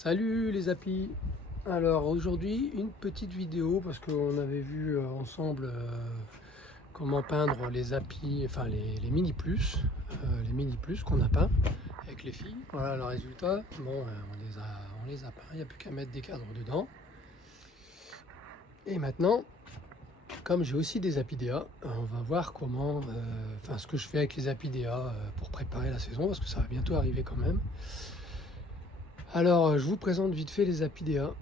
Salut les apis. Alors aujourd'hui une petite vidéo parce qu'on avait vu ensemble comment peindre les apis, enfin les mini plus, qu'on a peints avec les filles. Voilà le résultat. Bon, on les a peints, il n'y a plus qu'à mettre des cadres dedans. Et maintenant, comme j'ai aussi des apidéas, on va voir comment, ce que je fais avec les apidéas pour préparer la saison parce que ça va bientôt arriver quand même. Alors je vous présente vite fait les apidéas.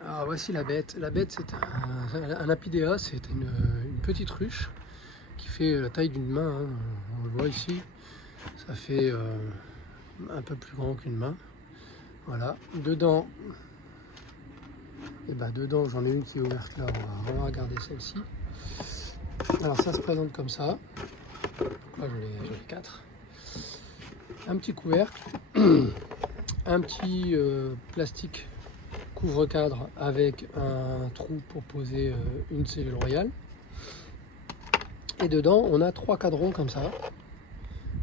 Alors voici la bête. La bête, c'est un apidéa, c'est une petite ruche qui fait la taille d'une main, hein. On le voit ici, ça fait un peu plus grand qu'une main. Voilà. Dedans, dedans j'en ai une qui est ouverte là, on va regarder celle-ci. Alors ça se présente comme ça. Donc là j'en ai 4. Un petit couvercle, un petit plastique couvre-cadre avec un trou pour poser une cellule royale. Et dedans, on a 3 cadrons comme ça.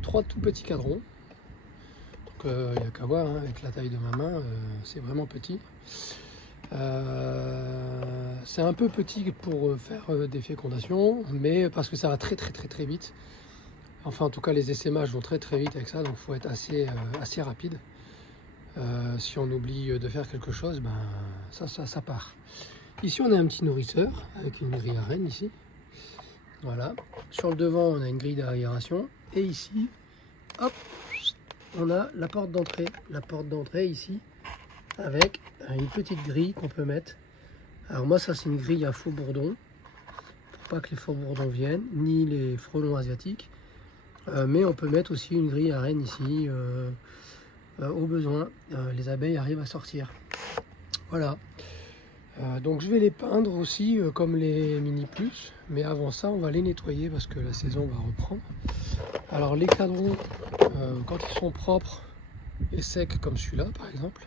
3 tout petits cadrons. Donc il n'y a qu'à voir, hein, avec la taille de ma main, c'est vraiment petit. C'est un peu petit pour faire des fécondations, mais parce que ça va très vite. Enfin en tout cas les essaimages vont très vite avec ça, donc il faut être assez rapide. Si on oublie de faire quelque chose, ça part. Ici on a un petit nourrisseur avec une grille à rennes ici. Voilà. Sur le devant on a une grille d'aération. Et ici, hop, on a la porte d'entrée. La porte d'entrée ici, avec une petite grille qu'on peut mettre. Alors moi ça c'est une grille à faux bourdon, pour pas que les faux bourdons viennent, ni les frelons asiatiques. Mais on peut mettre aussi une grille à rennes ici. Au besoin, les abeilles arrivent à sortir. Voilà. Donc je vais les peindre aussi comme les mini plus, mais avant ça on va les nettoyer parce que la saison va reprendre. Alors les cadrons, quand ils sont propres et secs comme celui-là par exemple,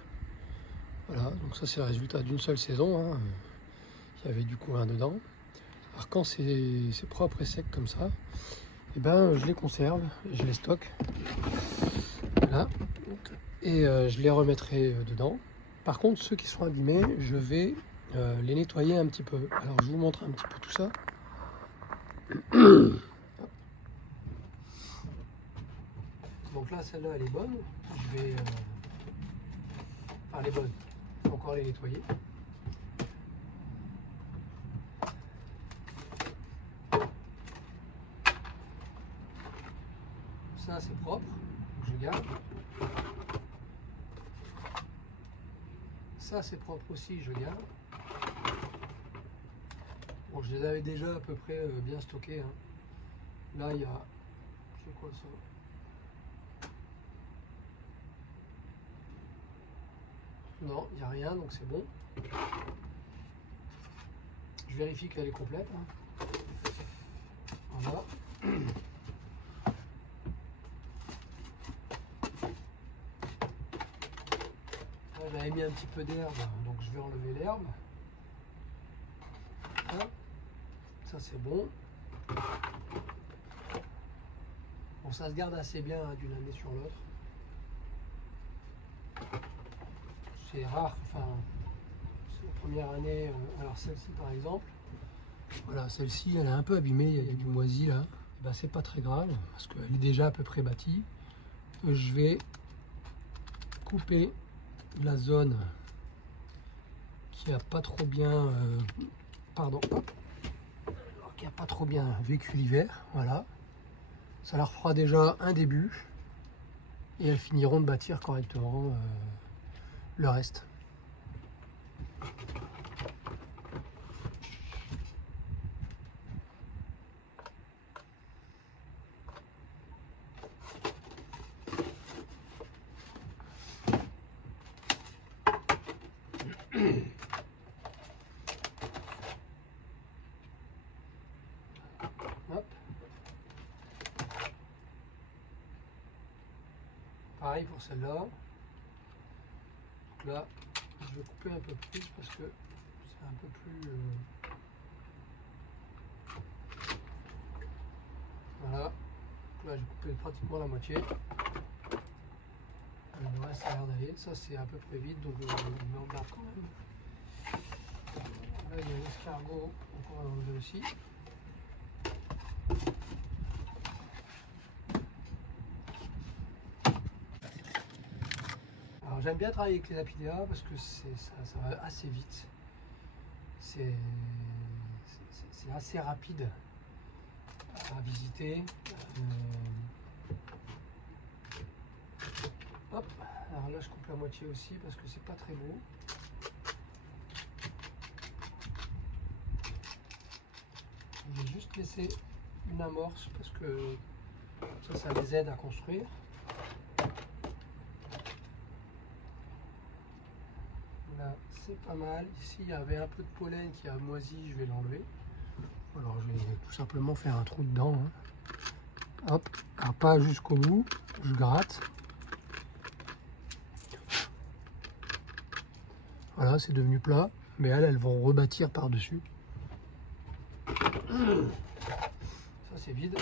voilà, donc ça c'est le résultat d'une seule saison, hein. Il y avait du couvain dedans. Alors quand c'est propre et sec comme ça, et je les conserve, je les stocke, voilà, et je les remettrai dedans. Par contre ceux qui sont abîmés, je vais les nettoyer un petit peu. Alors je vous montre un petit peu tout ça. Donc là celle-là elle est bonne. Je vais elle est bonne. Il faut encore les nettoyer. Ça c'est propre, donc je garde. Ça c'est propre aussi, je garde. Bon, je les avais déjà à peu près bien stockés, hein. Là il y a, c'est quoi ça? Non, il n'y a rien, donc c'est bon. Je vérifie qu'elle est complète, hein. Voilà. J'avais mis un petit peu d'herbe, donc je vais enlever l'herbe. Ça c'est bon. Bon, ça se garde assez bien, hein, d'une année sur l'autre. C'est rare, enfin, c'est la première année. Alors celle-ci par exemple, voilà, celle-ci elle est un peu abîmée, il y a du moisi là. C'est pas très grave parce qu'elle est déjà à peu près bâtie. Je vais couper la zone qui a pas trop bien, qui a pas trop bien vécu l'hiver, voilà. Ça leur fera déjà un début et elles finiront de bâtir correctement le reste. Hop. Pareil pour celle-là. Donc là, je vais couper un peu plus parce que c'est un peu plus... Voilà. Donc là, j'ai coupé pratiquement la moitié. Le reste, ça a l'air d'aller. Ça, c'est à peu près vide, donc je me regarde quand même. Là, il y a l'escargot, donc on va l'enlever aussi. Alors, j'aime bien travailler avec les apidéas parce que ça va assez vite. C'est assez rapide à visiter. Hop, alors là je coupe la moitié aussi parce que c'est pas très beau. Je vais juste laisser une amorce parce que ça les aide à construire. Là c'est pas mal. Ici il y avait un peu de pollen qui a moisi, je vais l'enlever. Alors je vais tout simplement faire un trou dedans. Hein. Hop, alors pas jusqu'au bout, je gratte. Voilà, c'est devenu plat, mais elles vont rebâtir par-dessus. Ça, c'est vide.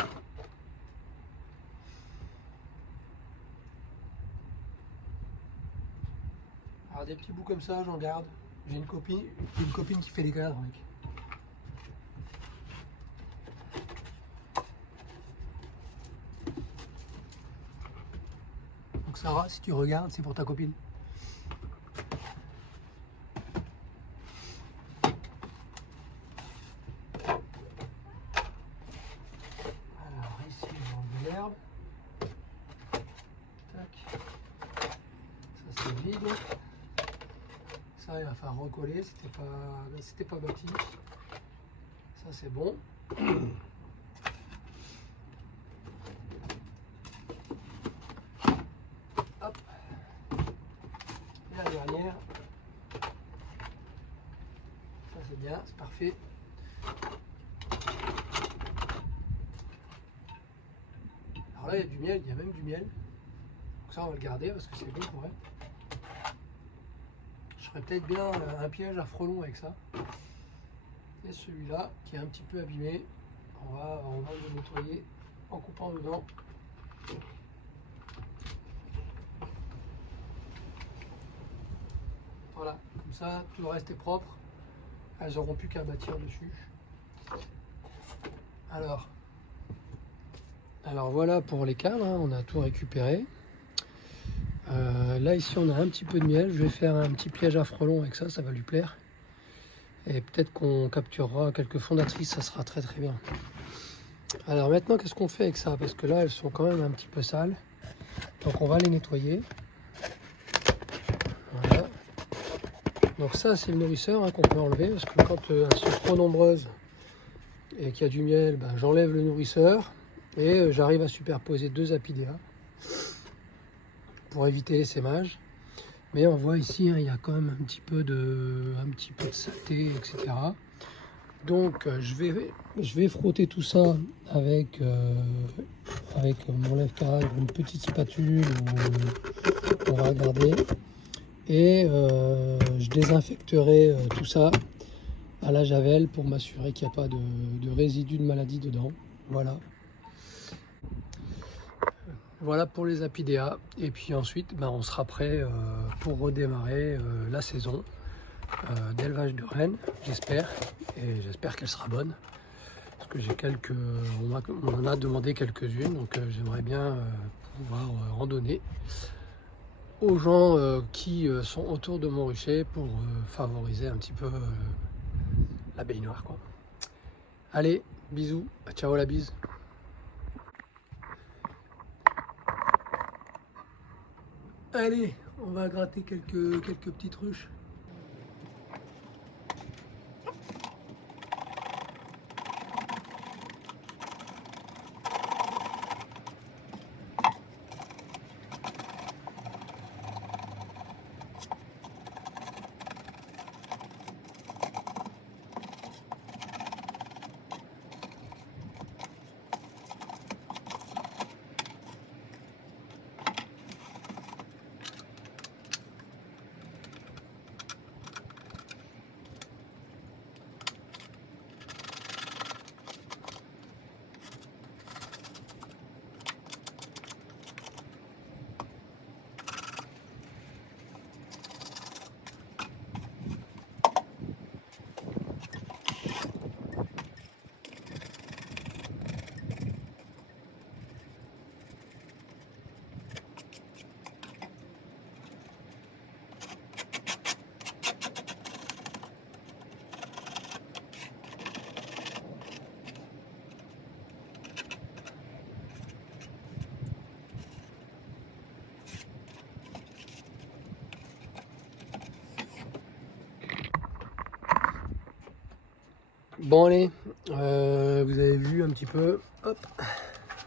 Alors, des petits bouts comme ça, j'en garde. J'ai une copine qui fait les cadres avec. Donc, Sarah, si tu regardes, c'est pour ta copine. Ça, il va falloir recoller, c'était pas bâti. Ça, c'est bon. Hop. Et la dernière. Ça, c'est bien, c'est parfait. Alors là, il y a du miel, il y a même du miel. Donc ça, on va le garder parce que c'est bon pour elle. Je ferais peut-être bien un piège à frelons avec ça. Et celui-là, qui est un petit peu abîmé, on va le nettoyer en coupant dedans. Voilà, comme ça, tout le reste est propre. Elles n'auront plus qu'à bâtir dessus. Alors voilà pour les cadres, hein, on a tout récupéré. Là ici on a un petit peu de miel, je vais faire un petit piège à frelons avec ça, ça va lui plaire. Et peut-être qu'on capturera quelques fondatrices, ça sera très très bien. Alors maintenant qu'est-ce qu'on fait avec ça? Parce que là elles sont quand même un petit peu sales. Donc on va les nettoyer. Voilà. Donc ça c'est le nourrisseur hein, qu'on peut enlever, parce que quand elles sont trop nombreuses et qu'il y a du miel, ben, j'enlève le nourrisseur et j'arrive à superposer deux apidéas pour éviter l'essaimage. Mais on voit ici, hein, il y a quand même un petit peu de saleté, etc. Donc je vais frotter tout ça avec mon lève-carafe, une petite spatule, on va regarder. Et je désinfecterai tout ça à la javel pour m'assurer qu'il n'y a pas de résidus de maladie dedans. Voilà. Voilà pour les apidéas. Et puis ensuite, ben, on sera prêt pour redémarrer la saison d'élevage de rennes, j'espère. Et j'espère qu'elle sera bonne. Parce que j'ai on en a demandé quelques-unes, donc j'aimerais bien pouvoir en donner aux gens qui sont autour de mon rucher pour favoriser un petit peu la baignoire, quoi. Allez, bisous, ciao la bise. Allez, on va gratter quelques petites ruches. Bon allez, vous avez vu un petit peu, hop,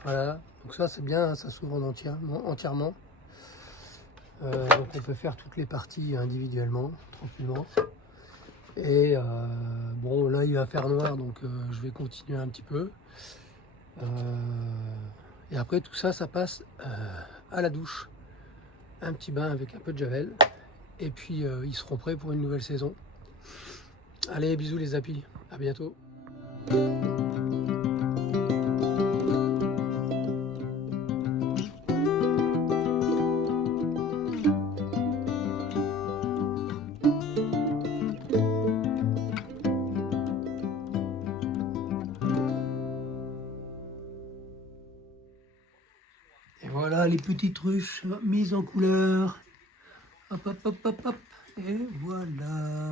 voilà, donc ça c'est bien, ça s'ouvre entièrement. Donc on peut faire toutes les parties individuellement, tranquillement. Et bon là il va faire noir, donc je vais continuer un petit peu. Et après tout ça, ça passe à la douche. Un petit bain avec un peu de javel. Et puis ils seront prêts pour une nouvelle saison. Allez, bisous les apis, à bientôt. Et voilà les petites ruches mises en couleur. Hop, hop, hop, hop, hop. Et voilà.